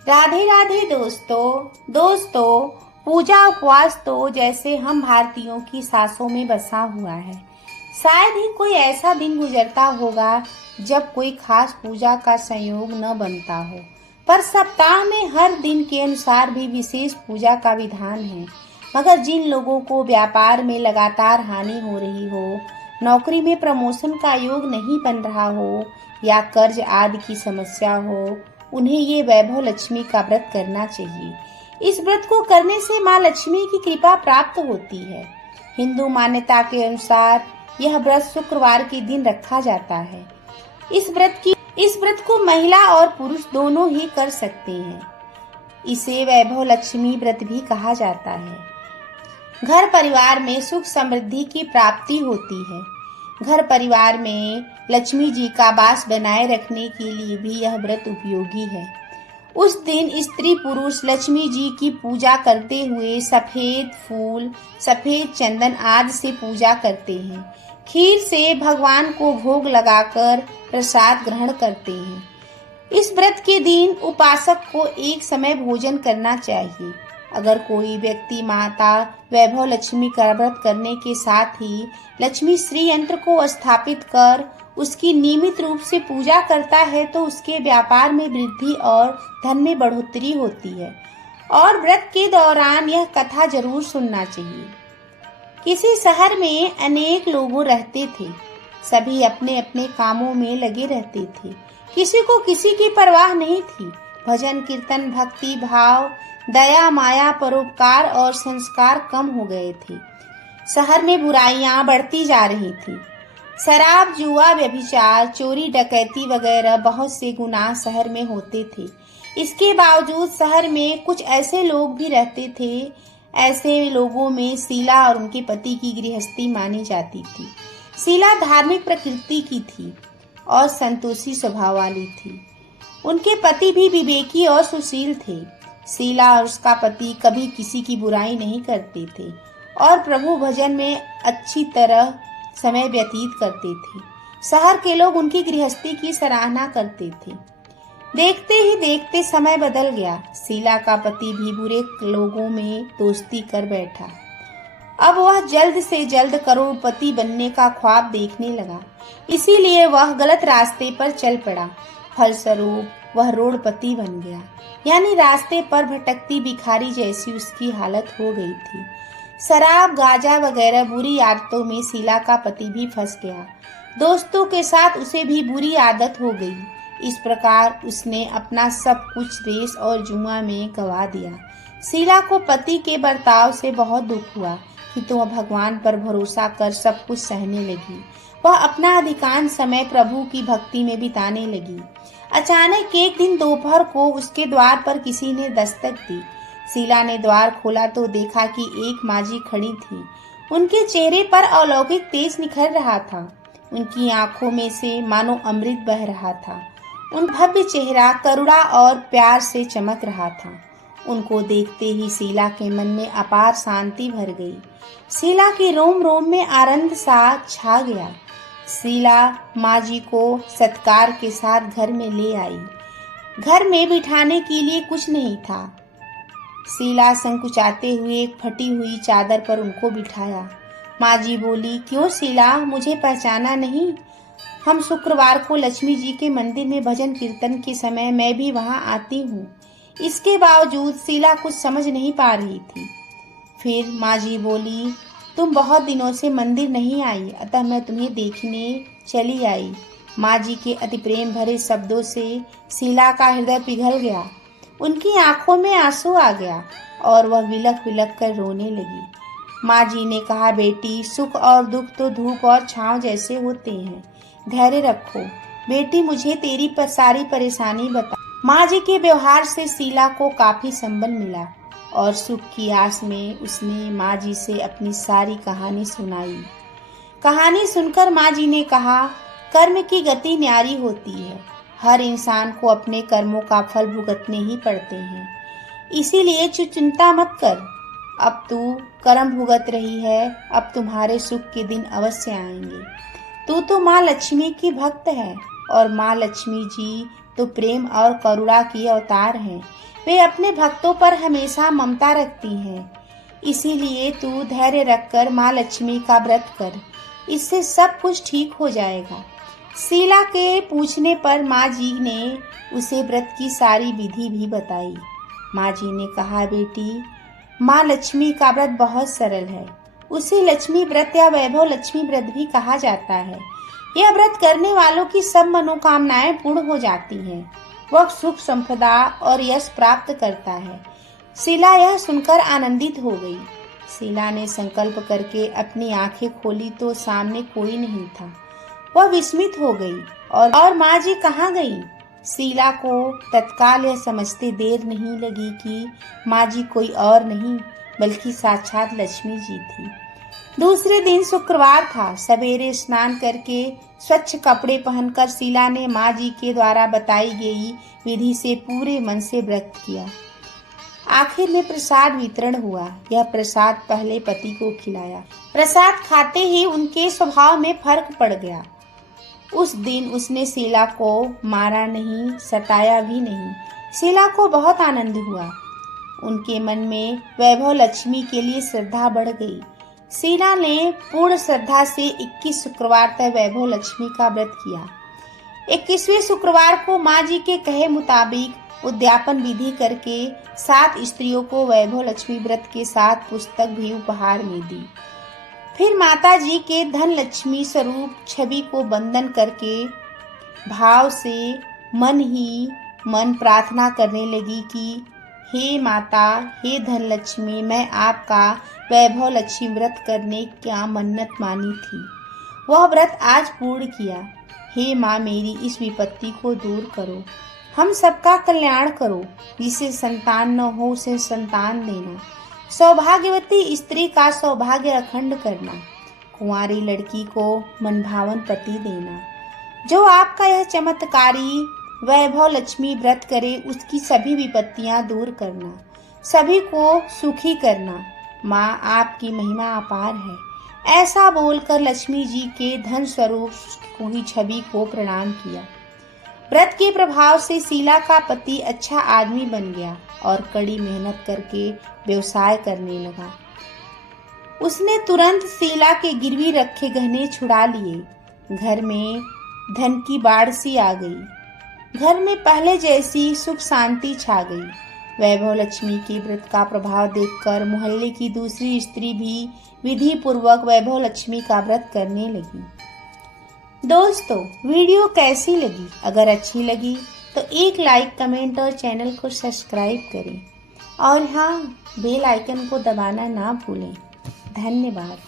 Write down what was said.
राधे राधे दोस्तों पूजा उपवास तो जैसे हम भारतीयों की सांसों में बसा हुआ है। शायद ही कोई ऐसा दिन गुजरता होगा जब कोई खास पूजा का संयोग न बनता हो। पर सप्ताह में हर दिन के अनुसार भी विशेष पूजा का विधान है। मगर जिन लोगों को व्यापार में लगातार हानि हो रही हो, नौकरी में प्रमोशन का योग नहीं बन रहा हो या कर्ज आदि की समस्या हो, उन्हें ये वैभव लक्ष्मी का व्रत करना चाहिए। इस व्रत को करने से माँ लक्ष्मी की कृपा प्राप्त होती है। हिंदू मान्यता के अनुसार यह व्रत शुक्रवार के दिन रखा जाता है। इस व्रत को महिला और पुरुष दोनों ही कर सकते हैं। इसे वैभव लक्ष्मी व्रत भी कहा जाता है। घर परिवार में सुख समृद्धि की प्राप्ति होती है। घर परिवार में लक्ष्मी जी का वास बनाए रखने के लिए भी यह व्रत उपयोगी है। उस दिन स्त्री पुरुष लक्ष्मी जी की पूजा करते हुए सफेद फूल, सफेद चंदन आदि से पूजा करते हैं। खीर से भगवान को भोग लगाकर प्रसाद ग्रहण करते हैं। इस व्रत के दिन उपासक को एक समय भोजन करना चाहिए। अगर कोई व्यक्ति माता वैभव लक्ष्मी का व्रत करने के साथ ही लक्ष्मी श्री यंत्र को स्थापित कर उसकी नियमित रूप से पूजा करता है तो उसके व्यापार में वृद्धि और धन में बढ़ोतरी होती है। और व्रत के दौरान यह कथा जरूर सुनना चाहिए। किसी शहर में अनेक लोग रहते थे। सभी अपने अपने कामों में लगे रहते थे। किसी को किसी की परवाह नहीं थी। भजन कीर्तन भक्ति भाव दया माया परोपकार और संस्कार कम हो गए थे। शहर में बुराइयां बढ़ती जा रही थी। शराब जुआ व्यभिचार चोरी डकैती वगैरह बहुत से गुनाह शहर में होते थे। इसके बावजूद शहर में कुछ ऐसे लोग भी रहते थे। ऐसे लोगों में शीला और उनके पति की गृहस्थी मानी जाती थी। शीला धार्मिक प्रकृति की थी और संतोषी स्वभाव वाली थी। उनके पति भी विवेकी और सुशील थे। शीला और उसका पति कभी किसी की बुराई नहीं करते थे और प्रभु भजन में अच्छी तरह समय व्यतीत करते थे। शहर के लोग उनकी गृहस्थी की सराहना करते थे। देखते ही देखते समय बदल गया। शीला का पति भी बुरे लोगों में दोस्ती कर बैठा। अब वह जल्द से जल्द करोड़पति बनने का ख्वाब देखने लगा। इसीलिए वह गलत रास्ते पर चल पड़ा। फलस्वरूप वह रोडपति बन गया, यानी रास्ते पर भटकती भिखारी जैसी उसकी हालत हो गई थी। शराब गांजा वगैरह बुरी आदतों में शीला का पति भी फंस गया। दोस्तों के साथ उसे भी बुरी आदत हो गई। इस प्रकार उसने अपना सब कुछ रेस और जुआ में गंवा दिया। शीला को पति के बर्ताव से बहुत दुख हुआ कि वह भगवान पर भरोसा कर सब कुछ सहने लगी। वह अपना अधिकांश समय प्रभु की भक्ति में बिताने लगी। अचानक एक दिन दोपहर को उसके द्वार पर किसी ने दस्तक दी। शीला ने द्वार खोला तो देखा कि एक माजी खड़ी थी। उनके चेहरे पर अलौकिक तेज निखर रहा था। उनकी आंखों में से मानो अमृत बह रहा था। उन भव्य चेहरा करुणा और प्यार से चमक रहा था। उनको देखते ही शीला के मन में अपार शांति भर गई। शीला के रोम रोम में आनंद सा छा गया। शीला माँ जी को सत्कार के साथ घर में ले आई। घर में बिठाने के लिए कुछ नहीं था। शीला संकुचाते हुए एक फटी हुई चादर पर उनको बिठाया। माँ जी बोली, क्यों शीला, मुझे पहचाना नहीं? हम शुक्रवार को लक्ष्मी जी के मंदिर में भजन कीर्तन के समय मैं भी वहाँ आती हूँ। इसके बावजूद शीला कुछ समझ नहीं पा रही थी। फिर माँ जी बोली, तुम बहुत दिनों से मंदिर नहीं आई, अतः मैं तुम्हें देखने चली आई। माँ जी के अति प्रेम भरे शब्दों से शीला का हृदय पिघल गया। उनकी आंखों में आंसू आ गया और वह विलख विलख कर रोने लगी। माँ जी ने कहा, बेटी, सुख और दुख तो धूप और छांव जैसे होते हैं, धैर्य रखो। बेटी, मुझे तेरी सारी परेशानी बता। माँ जी के व्यवहार से शीला को काफी संबल मिला और सुख की आस में उसने माँ जी से अपनी सारी कहानी सुनाई। कहानी सुनकर माँ जी ने कहा, कर्म की गति न्यारी होती है। हर इंसान को अपने कर्मों का फल भुगतने ही पड़ते हैं। इसीलिए चिंता मत कर। अब तू कर्म भुगत रही है, अब तुम्हारे सुख के दिन अवश्य आएंगे। तू तो माँ लक्ष्मी की भक्त है और माँ लक्ष्मी जी तो प्रेम और करुणा की अवतार हैं। वे अपने भक्तों पर हमेशा ममता रखती हैं। इसीलिए तू धैर्य रखकर माँ लक्ष्मी का व्रत कर, इससे सब कुछ ठीक हो जाएगा। शीला के पूछने पर माँ जी ने उसे व्रत की सारी विधि भी बताई। माँ जी ने कहा, बेटी, माँ लक्ष्मी का व्रत बहुत सरल है। उसे लक्ष्मी व्रत या वैभव लक्ष्मी व्रत भी कहा जाता है। यह व्रत करने वालों की सब मनोकामनाएं पूर्ण हो जाती हैं। वह सुख संपदा और यश प्राप्त करता है। शीला यह सुनकर आनंदित हो गई। शीला ने संकल्प करके अपनी आंखें खोली तो सामने कोई नहीं था। वह विस्मित हो गई और माँ जी कहाँ गई? शीला को तत्काल यह समझते देर नहीं लगी कि माँ जी कोई और नहीं बल्कि साक्षात लक्ष्मी जी थी। दूसरे दिन शुक्रवार था। सवेरे स्नान करके स्वच्छ कपड़े पहनकर शीला ने माँ जी के द्वारा बताई गई विधि से पूरे मन से व्रत किया। आखिर में प्रसाद वितरण हुआ। यह प्रसाद पहले पति को खिलाया। प्रसाद खाते ही उनके स्वभाव में फर्क पड़ गया। उस दिन उसने शीला को मारा नहीं, सताया भी नहीं। शीला को बहुत आनंद हुआ। उनके मन में वैभव लक्ष्मी के लिए श्रद्धा बढ़ गई। शीला ने पूर्ण श्रद्धा से 21 शुक्रवार तक वैभव लक्ष्मी का व्रत किया। 21वें शुक्रवार को माँ जी के कहे मुताबिक उद्यापन विधि करके 7 स्त्रियों को वैभव लक्ष्मी व्रत के साथ पुस्तक भी उपहार में दी। फिर माता जी के धन लक्ष्मी स्वरूप छवि को वंदन करके भाव से मन ही मन प्रार्थना करने लगी कि हे माता, हे धन लक्ष्मी, मैं आपका वैभव लक्ष्मी व्रत करने क्या मन्नत मानी थी, वह व्रत आज पूर्ण किया। हे माँ, मेरी इस विपत्ति को दूर करो, हम सबका कल्याण करो, जिसे संतान न हो उसे संतान देना, सौभाग्यवती स्त्री का सौभाग्य अखंड करना, कुंवारी लड़की को मनभावन पति देना। जो आपका यह चमत्कारी वैभव लक्ष्मी व्रत करे उसकी सभी विपत्तियां दूर करना, सभी को सुखी करना। माँ, आपकी महिमा अपार है। ऐसा बोलकर लक्ष्मी जी के धन स्वरूप हुई छवि को प्रणाम किया। व्रत के प्रभाव से शीला का पति अच्छा आदमी बन गया और कड़ी मेहनत करके व्यवसाय करने लगा। उसने तुरंत शीला के गिरवी रखे गहने छुड़ा लिए। घर में धन की बाढ़ सी आ गई। घर में पहले जैसी सुख शांति छा गई। वैभव लक्ष्मी के व्रत का प्रभाव देखकर मोहल्ले की दूसरी स्त्री भी विधि पूर्वक वैभव लक्ष्मी का व्रत करने लगी। दोस्तों, वीडियो कैसी लगी? अगर अच्छी लगी तो एक लाइक, कमेंट और चैनल को सब्सक्राइब करें और हाँ, बेल आइकन को दबाना ना भूलें। धन्यवाद।